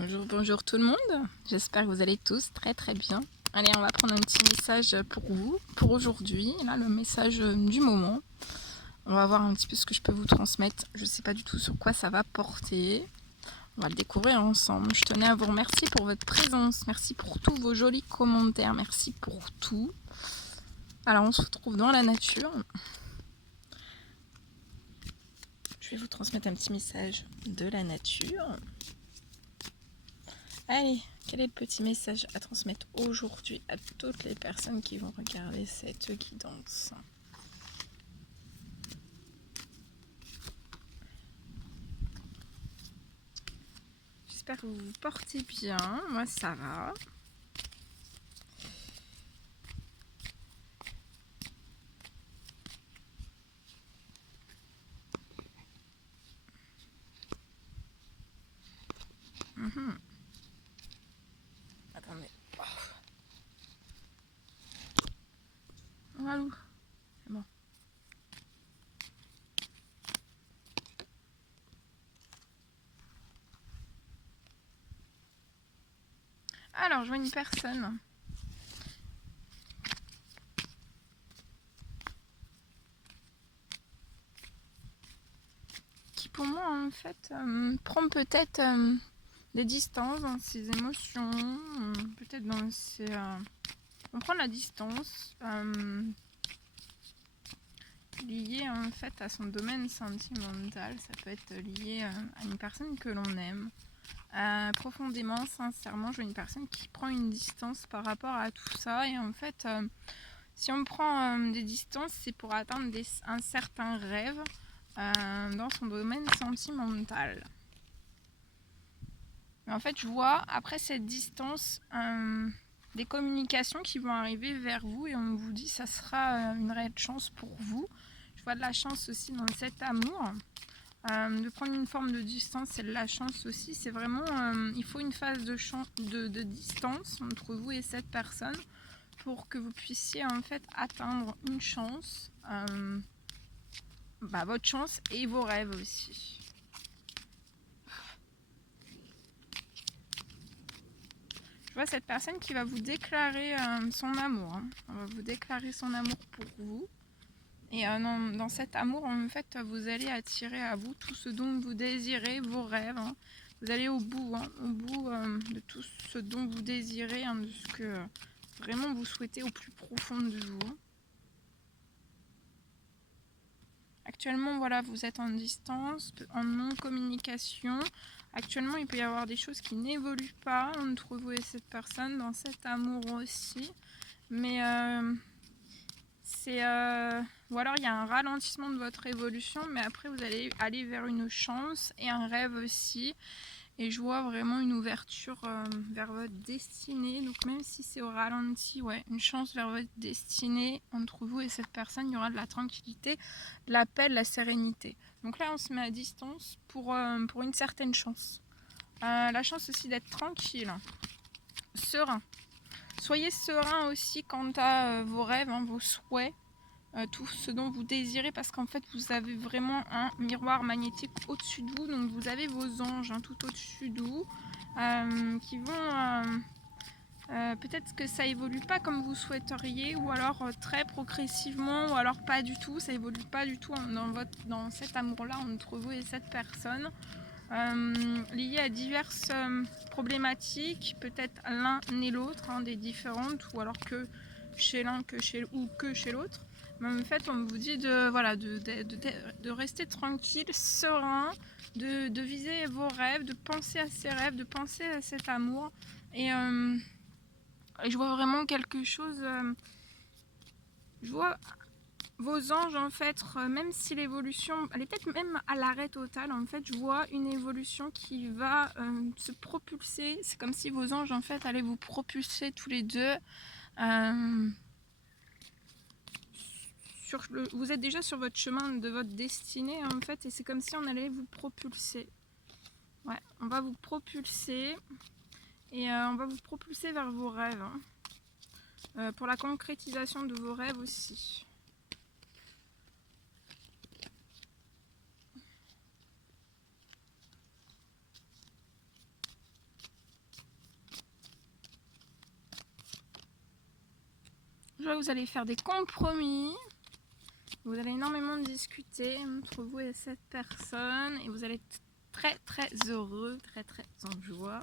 Bonjour, bonjour tout le monde. J'espère que vous allez tous très très bien. Allez, on va prendre un petit message pour vous, pour aujourd'hui. Là, le message du moment. On va voir un petit peu ce que je peux vous transmettre. Je ne sais pas du tout sur quoi ça va porter. On va le découvrir ensemble. Je tenais à vous remercier pour votre présence. Merci pour tous vos jolis commentaires. Merci pour tout. Alors, on se retrouve dans la nature. Je vais vous transmettre un petit message de la nature. Allez, quel est le petit message à transmettre aujourd'hui à toutes les personnes qui vont regarder cette guidance? J'espère que vous vous portez bien. Moi, ça va. Attendez. Voilà. C'est bon. Alors, je vois une personne qui, pour moi, en fait, prend peut-être des distances dans ses émotions, peut-être dans ses... on prend la distance liée, en fait, à son domaine sentimental. Ça peut être lié à une personne que l'on aime. Profondément, sincèrement, je vois une personne qui prend une distance par rapport à tout ça. Et en fait, si on prend des distances, c'est pour atteindre un certain rêve dans son domaine sentimental. Mais en fait, je vois après cette distance des communications qui vont arriver vers vous et on vous dit que ça sera une réelle chance pour vous. Je vois de la chance aussi dans cet amour. De prendre une forme de distance, c'est de la chance aussi. C'est vraiment, il faut une phase de distance entre vous et cette personne pour que vous puissiez en fait atteindre une chance, votre chance et vos rêves aussi. Je vois cette personne qui va vous déclarer son amour. On va vous déclarer son amour pour vous. Et dans cet amour, en fait, vous allez attirer à vous tout ce dont vous désirez, vos rêves. Vous allez au bout de tout ce dont vous désirez, de ce que vraiment vous souhaitez au plus profond de vous. Actuellement, voilà, vous êtes en distance, en non-communication. Actuellement, il peut y avoir des choses qui n'évoluent pas entre vous et cette personne, dans cet amour aussi. Mais ou alors il y a un ralentissement de votre évolution, mais après vous allez aller vers une chance et un rêve aussi. Et je vois vraiment une ouverture vers votre destinée. Donc même si c'est au ralenti, ouais, une chance vers votre destinée. Entre vous et cette personne, il y aura de la tranquillité, de la paix, de la sérénité. Donc là, on se met à distance pour une certaine chance. La chance aussi d'être tranquille, serein. Soyez serein aussi quant à vos rêves, vos souhaits. Tout ce dont vous désirez, parce qu'en fait vous avez vraiment un miroir magnétique au-dessus de vous, donc vous avez vos anges tout au-dessus de vous qui vont peut-être que ça évolue pas comme vous souhaiteriez, ou alors très progressivement, ou alors pas du tout, ça évolue pas du tout dans cet amour là entre vous et cette personne, lié à diverses problématiques, peut-être l'un et l'autre, des différentes, ou alors que chez l'un que chez l'autre. Mais en fait, on vous dit de rester tranquille, serein, de viser vos rêves, de penser à ces rêves, de penser à cet amour. Et je vois vraiment quelque chose. Je vois vos anges, en fait, même si l'évolution, elle est peut-être même à l'arrêt total, en fait, je vois une évolution qui va se propulser. C'est comme si vos anges, en fait, allaient vous propulser tous les deux. Vous êtes déjà sur votre chemin de votre destinée, en fait, et c'est comme si on allait vous propulser. Ouais, on va vous propulser, et on va vous propulser vers vos rêves, pour la concrétisation de vos rêves aussi. vois que vous allez faire des compromis. Vous allez énormément discuter entre vous et cette personne. Et vous allez être très très heureux, très très en joie.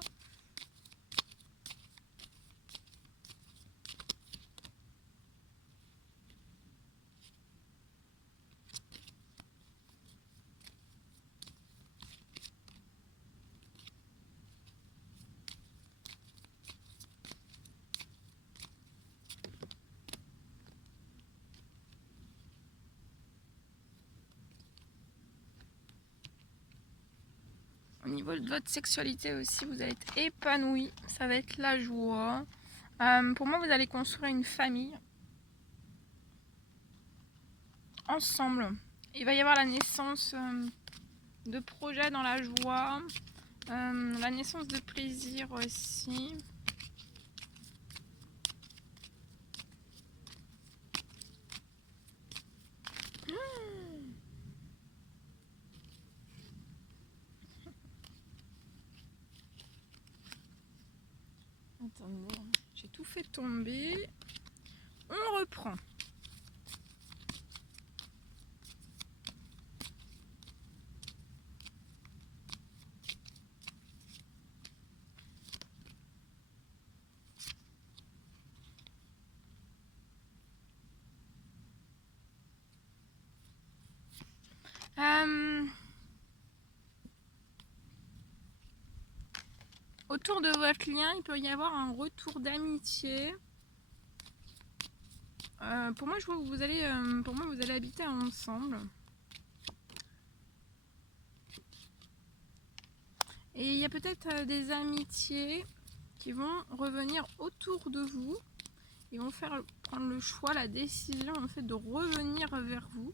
Au niveau de votre sexualité aussi, vous allez être épanoui. Ça va être la joie. Pour moi, vous allez construire une famille ensemble. Il va y avoir la naissance de projets dans la joie. La naissance de plaisir aussi. Attendez, j'ai tout fait tomber. On reprend. Autour de votre lien, il peut y avoir un retour d'amitié. Pour moi, je vois que vous allez, vous allez habiter ensemble. Et il y a peut-être des amitiés qui vont revenir autour de vous. Ils vont prendre le choix, la décision en fait de revenir vers vous.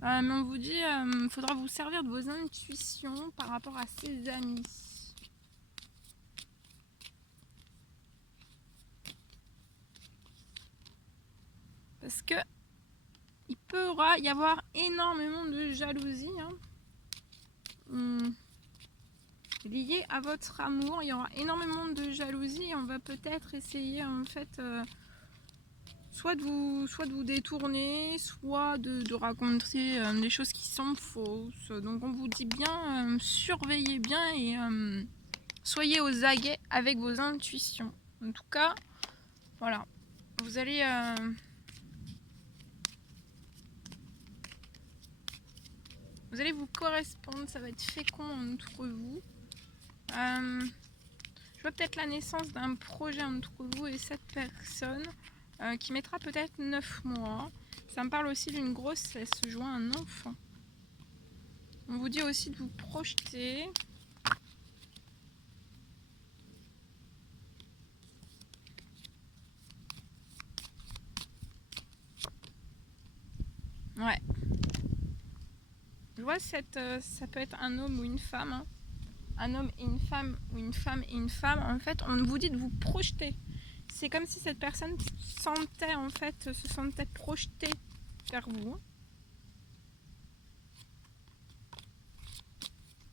Mais on vous dit, il faudra vous servir de vos intuitions par rapport à ces amis. Parce que il pourra y avoir énormément de jalousie liée à votre amour. Il y aura énormément de jalousie et on va peut-être essayer en fait soit de vous détourner, soit de raconter des choses qui sont fausses. Donc on vous dit bien, surveillez bien et soyez aux aguets avec vos intuitions. En tout cas, voilà, vous allez vous correspondre, ça va être fécond entre vous. Je vois peut-être la naissance d'un projet entre vous et cette personne qui mettra peut-être 9 mois. Ça me parle aussi d'une grossesse, je vois un enfant. On vous dit aussi de vous projeter. Ouais. Je vois ça peut être un homme ou une femme. Un homme et une femme ou une femme et une femme. En fait, on vous dit de vous projeter. C'est comme si cette personne se sentait projetée vers vous.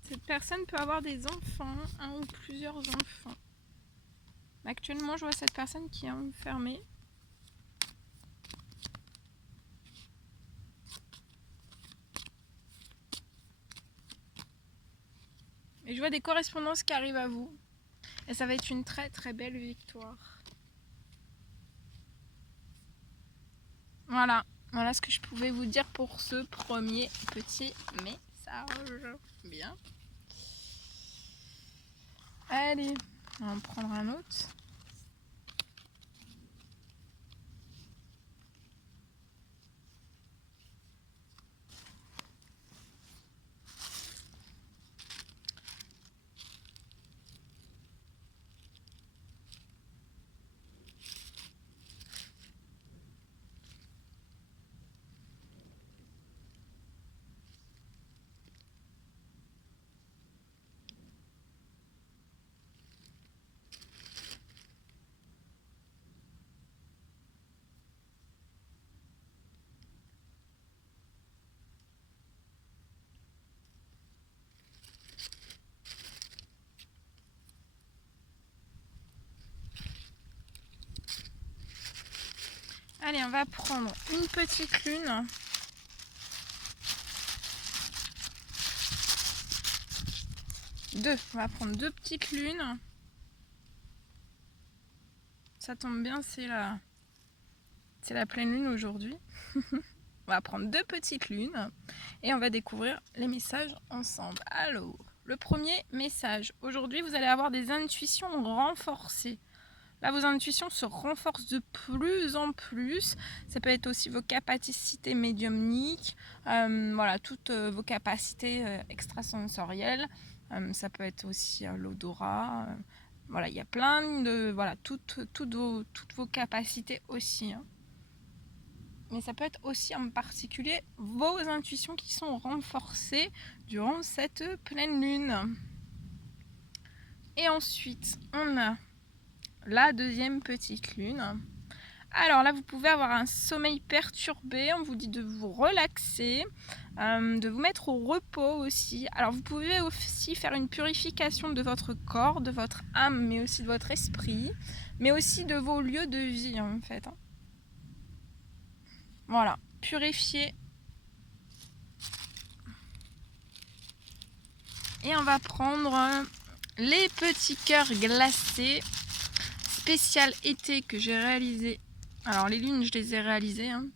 Cette personne peut avoir des enfants, un ou plusieurs enfants. Actuellement, je vois cette personne qui est enfermée. Et je vois des correspondances qui arrivent à vous. Et ça va être une très très belle victoire. Voilà. Voilà ce que je pouvais vous dire pour ce premier petit message. Bien. Allez, on va en prendre un autre. Allez, on va prendre une petite lune. On va prendre 2 petites lunes. Ça tombe bien, c'est la pleine lune aujourd'hui. On va prendre 2 petites lunes et on va découvrir les messages ensemble. Alors, le premier message. Aujourd'hui, vous allez avoir des intuitions renforcées. Là, vos intuitions se renforcent de plus en plus. Ça peut être aussi vos capacités médiumniques, voilà, toutes vos capacités extrasensorielles. Ça peut être aussi l'odorat. Voilà, il y a plein de... Voilà, toutes vos capacités aussi. Hein. Mais ça peut être aussi en particulier vos intuitions qui sont renforcées durant cette pleine lune. Et ensuite, on a la deuxième petite lune. Alors là, vous pouvez avoir un sommeil perturbé. On vous dit de vous relaxer, de vous mettre au repos aussi. Alors vous pouvez aussi faire une purification de votre corps, de votre âme, mais aussi de votre esprit, mais aussi de vos lieux de vie en fait. Voilà, purifier. Et on va prendre les petits cœurs glacés spécial été que j'ai réalisé. Alors les lunes, je les ai réalisées. Hein.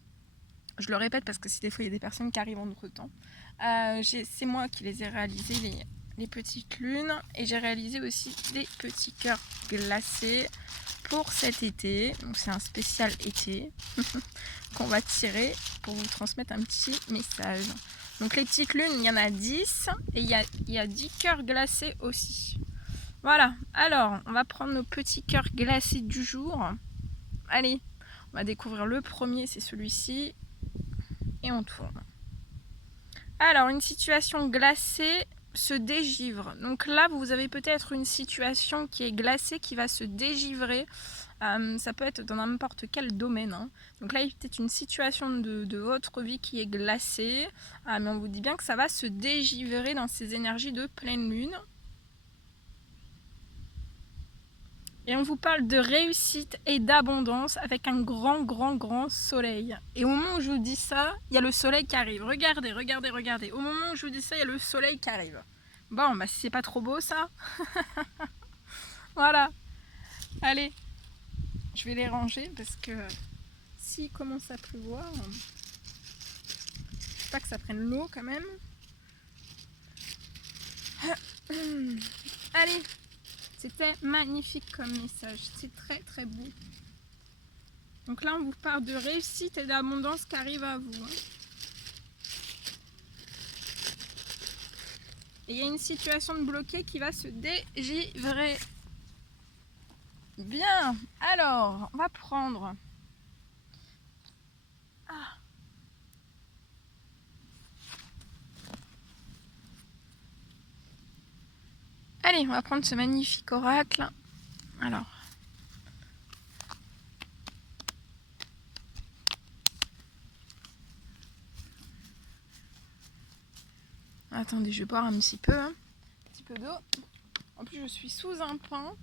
Je le répète parce que si des fois il y a des personnes qui arrivent entre temps. C'est moi qui les ai réalisées, les petites lunes. Et j'ai réalisé aussi des petits cœurs glacés pour cet été. Donc c'est un spécial été qu'on va tirer pour vous transmettre un petit message. Donc les petites lunes, il y en a 10 et il y a 10 cœurs glacés aussi. Voilà, alors on va prendre nos petits cœurs glacés du jour. Allez, on va découvrir le premier, c'est celui-ci. Et on tourne. Alors, une situation glacée se dégivre. Donc là, vous avez peut-être une situation qui est glacée, qui va se dégivrer. Ça peut être dans n'importe quel domaine. Hein. Donc là, il y a peut-être une situation de votre vie qui est glacée. Mais on vous dit bien que ça va se dégivrer dans ces énergies de pleine lune. Et on vous parle de réussite et d'abondance avec un grand soleil. Et au moment où je vous dis ça, il y a le soleil qui arrive. Regardez. Au moment où je vous dis ça, il y a le soleil qui arrive. Bon, bah si c'est pas trop beau ça. Voilà. Allez, je vais les ranger parce que s'il commence à pleuvoir, je veux pas que ça prenne l'eau quand même. Allez. C'était magnifique comme message, c'est très beau. Donc là, on vous parle de réussite et d'abondance qui arrive à vous. Hein. Et il y a une situation de bloqué qui va se dégivrer. Bien, alors, on va prendre... Allez, on va prendre ce magnifique oracle. Alors... Attendez, je vais boire un petit peu. Hein. Un petit peu d'eau. En plus, je suis sous un pin.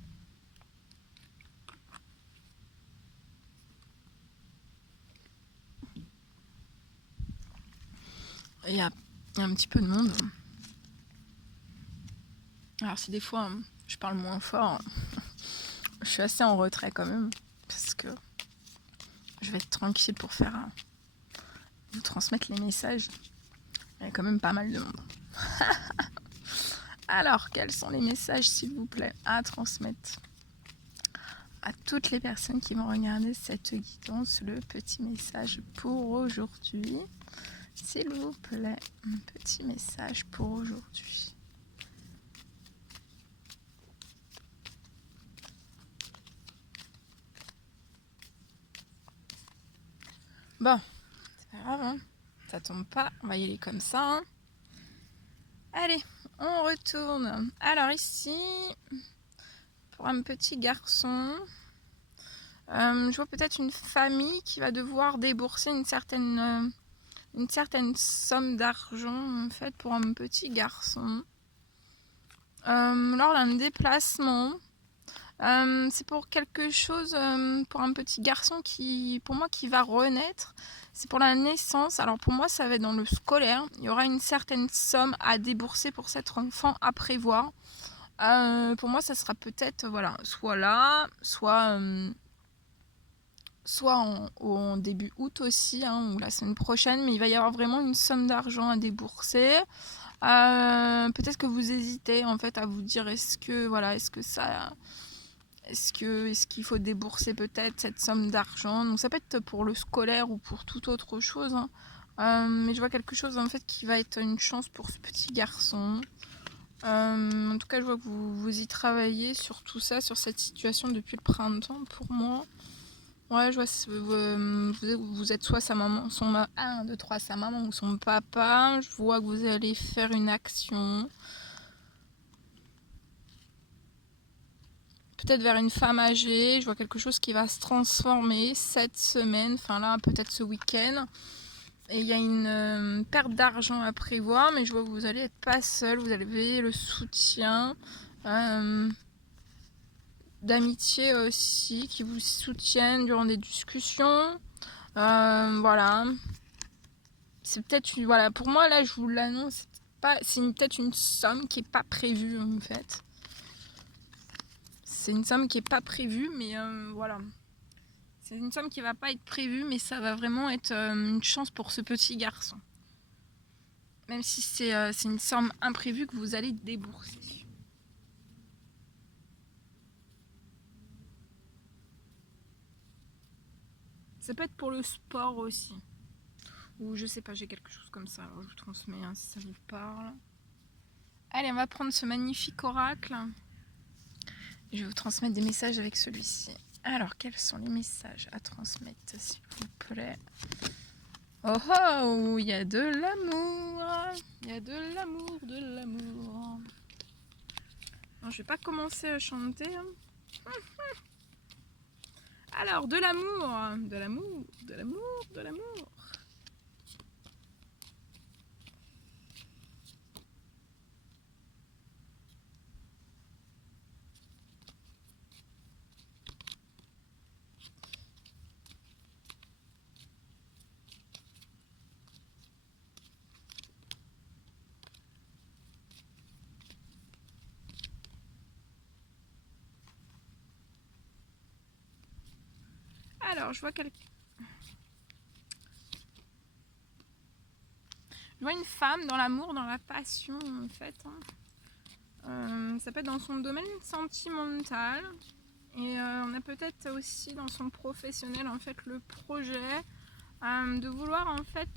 Il y a un petit peu de monde. Alors si des fois je parle moins fort, je suis assez en retrait quand même. Parce que je vais être tranquille pour vous transmettre les messages. Il y a quand même pas mal de monde. Alors, quels sont les messages, s'il vous plaît, à transmettre à toutes les personnes qui vont regarder cette guidance, le petit message pour aujourd'hui. S'il vous plaît, un petit message pour aujourd'hui. Bon, c'est pas grave, hein. Ça tombe pas, on va y aller comme ça. Hein. Allez, on retourne. Alors ici, pour un petit garçon, je vois peut-être une famille qui va devoir débourser une certaine somme d'argent en fait pour un petit garçon lors d'un déplacement. C'est pour quelque chose, pour un petit garçon qui, pour moi, qui va renaître. C'est pour la naissance. Alors pour moi, ça va être dans le scolaire. Il y aura une certaine somme à débourser pour cet enfant à prévoir. Pour moi, ça sera peut-être, voilà, soit là, soit en début août aussi, hein, ou la semaine prochaine. Mais il va y avoir vraiment une somme d'argent à débourser. Peut-être que vous hésitez en fait à vous dire est-ce qu'il faut débourser peut-être cette somme d'argent. Donc ça peut être pour le scolaire ou pour toute autre chose, hein. Mais je vois quelque chose en fait qui va être une chance pour ce petit garçon. En tout cas, je vois que vous y travaillez sur tout ça, sur cette situation depuis le printemps pour moi. Ouais, je vois vous êtes soit sa maman, sa maman ou son papa. Je vois que vous allez faire une action. Peut-être vers une femme âgée. Je vois quelque chose qui va se transformer cette semaine, enfin là, peut-être ce week-end. Et il y a une perte d'argent à prévoir, mais je vois que vous allez être pas seul. Vous avez le soutien d'amitié aussi qui vous soutiennent durant des discussions. Voilà. C'est peut-être voilà, pour moi là je vous l'annonce, c'est peut-être une somme qui est pas prévue en fait. C'est une somme qui est pas prévue, mais voilà. C'est une somme qui va pas être prévue, mais ça va vraiment être une chance pour ce petit garçon. Même si c'est une somme imprévue que vous allez débourser. Ça peut être pour le sport aussi. Ou je sais pas, j'ai quelque chose comme ça. Alors je vous transmets hein, si ça vous parle. Allez, on va prendre ce magnifique oracle. Je vais vous transmettre des messages avec celui-ci. Alors, quels sont les messages à transmettre, s'il vous plaît? Oh oh, il y a de l'amour. Il y a de l'amour, de l'amour. Non, je vais pas commencer à chanter. Hein. Alors, de l'amour, de l'amour, de l'amour, de l'amour. Alors, je vois une femme dans l'amour, dans la passion, en fait. Hein. Ça peut être dans son domaine sentimental. Et on a peut-être aussi dans son professionnel, en fait, le projet de vouloir, en fait,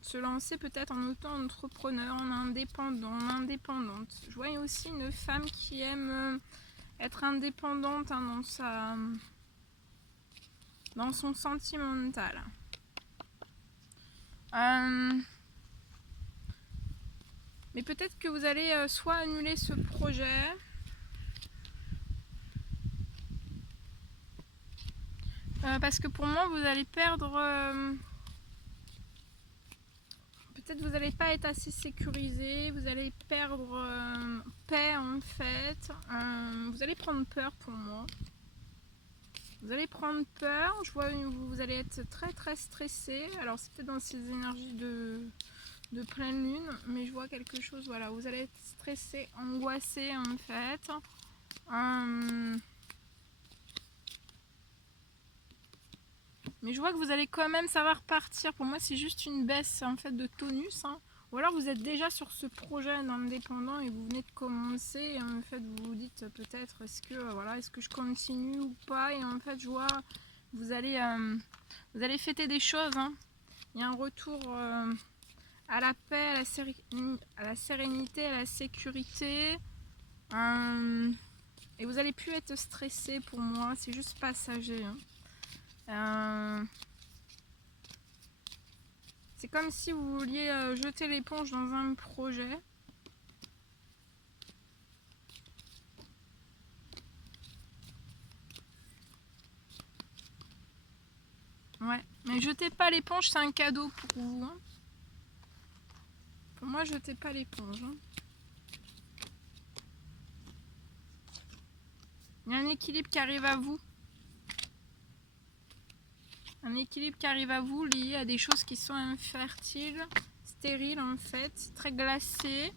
se lancer peut-être en auto-entrepreneur, en indépendant, en indépendante. Je vois aussi une femme qui aime être indépendante hein, dans son sentimental. Mais peut-être que vous allez soit annuler ce projet, parce que pour moi vous allez perdre, peut-être vous n'allez pas être assez sécurisé, vous allez perdre paix en fait, vous allez prendre peur pour moi. Vous allez prendre peur, je vois vous allez être très très stressé. Alors c'est peut-être dans ces énergies de pleine lune, mais je vois quelque chose, voilà, vous allez être stressé, angoissé en fait. Mais je vois que vous allez quand même savoir partir. Pour moi c'est juste une baisse en fait de tonus. Hein. Ou alors vous êtes déjà sur ce projet d'indépendant et vous venez de commencer et en fait vous vous dites peut-être est-ce que je continue ou pas, et en fait je vois vous allez fêter des choses. Hein. Il y a un retour à la paix, à la sérénité, à la sécurité. Et vous allez plus être stressé pour moi, c'est juste passager. Hein. C'est comme si vous vouliez jeter l'éponge dans un projet. Ouais, mais jetez pas l'éponge, c'est un cadeau pour vous. Hein. Pour moi, jetez pas l'éponge. Hein. Il y a un équilibre qui arrive à vous. Un équilibre qui arrive à vous lié à des choses qui sont infertiles, stériles en fait, très glacées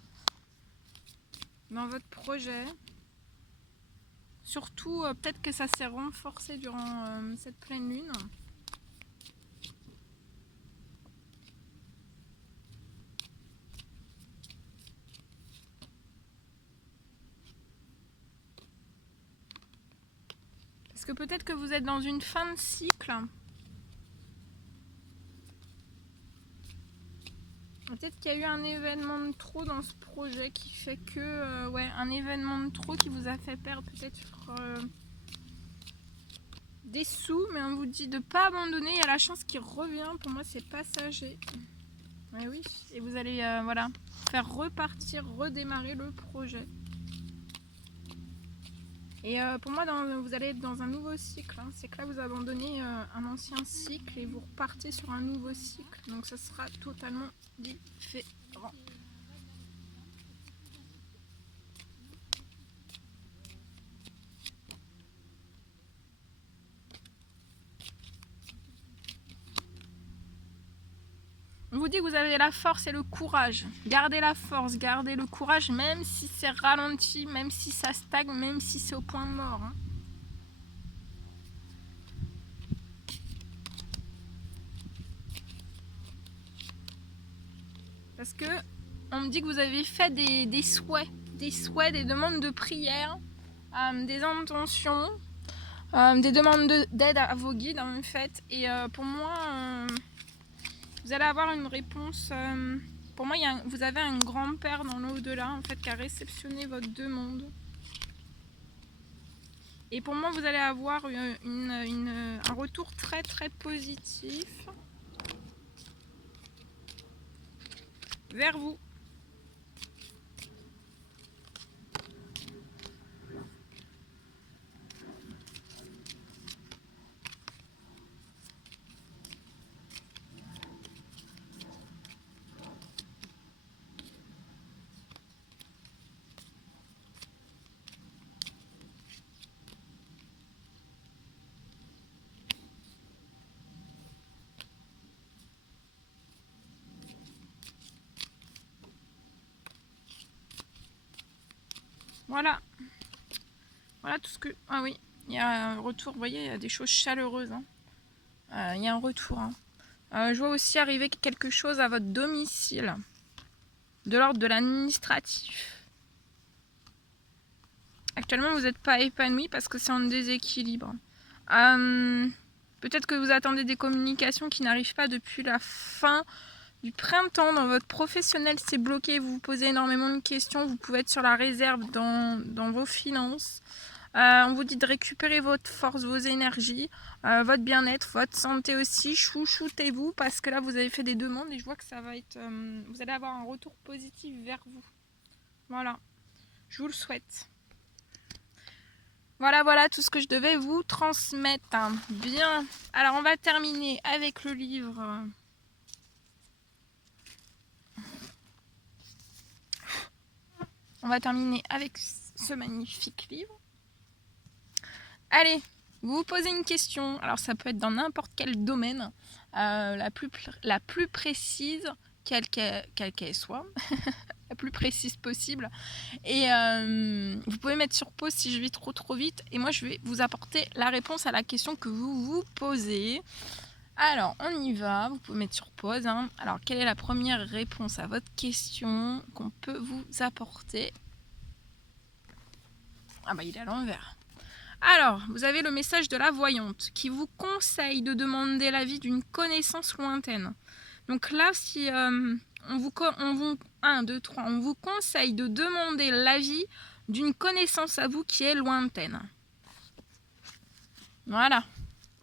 dans votre projet. Surtout, peut-être que ça s'est renforcé durant cette pleine lune. Parce que peut-être que vous êtes dans une fin de cycle. Peut-être qu'il y a eu un événement de trop dans ce projet qui fait que... ouais, un événement de trop qui vous a fait perdre peut-être des sous. Mais on vous dit de ne pas abandonner. Il y a la chance qui revient. Pour moi, c'est passager. Ouais, oui. Et vous allez voilà, faire repartir, redémarrer le projet. Et pour moi, vous allez être dans un nouveau cycle. Hein. C'est que là, vous abandonnez un ancien cycle et vous repartez sur un nouveau cycle. Donc, ça sera totalement différent. On vous dit que vous avez la force et le courage. Gardez la force, gardez le courage, même si c'est ralenti, même si ça stagne, même si c'est au point mort. Hein. Parce que on me dit que vous avez fait des souhaits, des demandes de prière, des intentions, des demandes d'aide à vos guides en fait. Et pour moi, vous allez avoir une réponse. Pour moi, vous avez un grand-père dans l'au-delà en fait qui a réceptionné votre demande. Et pour moi, vous allez avoir un retour très très positif vers vous. Voilà. Voilà tout ce que... Ah oui, il y a un retour, vous voyez, il y a des choses chaleureuses. Hein. Il y a un retour. Hein. Je vois aussi arriver quelque chose à votre domicile, de l'ordre de l'administratif. Actuellement, vous n'êtes pas épanoui parce que c'est en déséquilibre. Peut-être que vous attendez des communications qui n'arrivent pas depuis la fin du printemps. Dans votre professionnel, c'est bloqué. Vous vous posez énormément de questions. Vous pouvez être sur la réserve dans vos finances. On vous dit de récupérer votre force, vos énergies, votre bien-être, votre santé aussi. Chouchoutez-vous parce que là, vous avez fait des demandes et je vois que ça va être... vous allez avoir un retour positif vers vous. Voilà. Je vous le souhaite. Voilà tout ce que je devais vous transmettre. Bien. Alors, on va terminer avec le livre... On va terminer avec ce magnifique livre. Allez, vous vous posez une question. Alors ça peut être dans n'importe quel domaine, la plus précise, quelle qu'elle soit, la plus précise possible. Et vous pouvez mettre sur pause si je vais trop vite. Et moi je vais vous apporter la réponse à la question que vous vous posez. Alors, on y va. Vous pouvez mettre sur pause. Hein. Alors, quelle est la première réponse à votre question qu'on peut vous apporter? Ah bah, il est à l'envers. Alors, vous avez le message de la voyante qui vous conseille de demander l'avis d'une connaissance lointaine. Donc là, si on vous conseille de demander l'avis d'une connaissance à vous qui est lointaine. Voilà.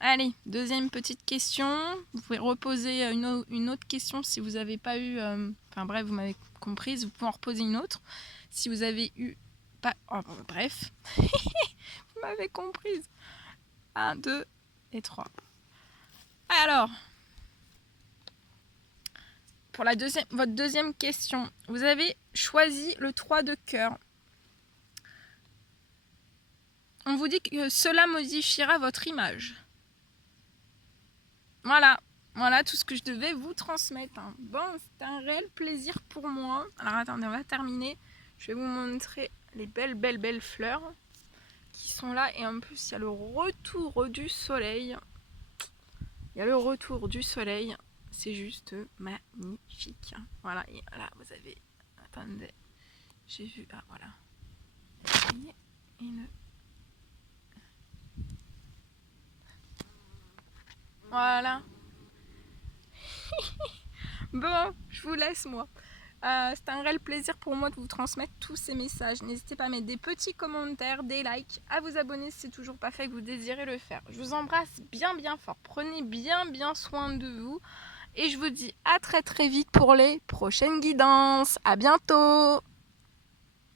Allez, deuxième petite question. Vous pouvez reposer une autre question si vous n'avez pas eu... Enfin bref, vous m'avez comprise. Vous pouvez en reposer une autre. Si vous avez eu... Pas... Oh, bref. Vous m'avez comprise. 1, 2 et 3. Alors, pour votre deuxième question, vous avez choisi le 3 de cœur. On vous dit que cela modifiera votre image. Voilà, voilà tout ce que je devais vous transmettre. Hein. Bon, c'est un réel plaisir pour moi. Alors attendez, on va terminer. Je vais vous montrer les belles fleurs qui sont là. Et en plus, il y a le retour du soleil. Il y a le retour du soleil. C'est juste magnifique. Voilà, et là, vous avez... Attendez, j'ai vu... Ah, voilà. Une... Voilà. Bon, je vous laisse moi. C'est un réel plaisir pour moi de vous transmettre tous ces messages. N'hésitez pas à mettre des petits commentaires, des likes, à vous abonner si c'est toujours pas fait et que vous désirez le faire. Je vous embrasse bien fort. Prenez bien soin de vous. Et je vous dis à très vite pour les prochaines guidances. À bientôt!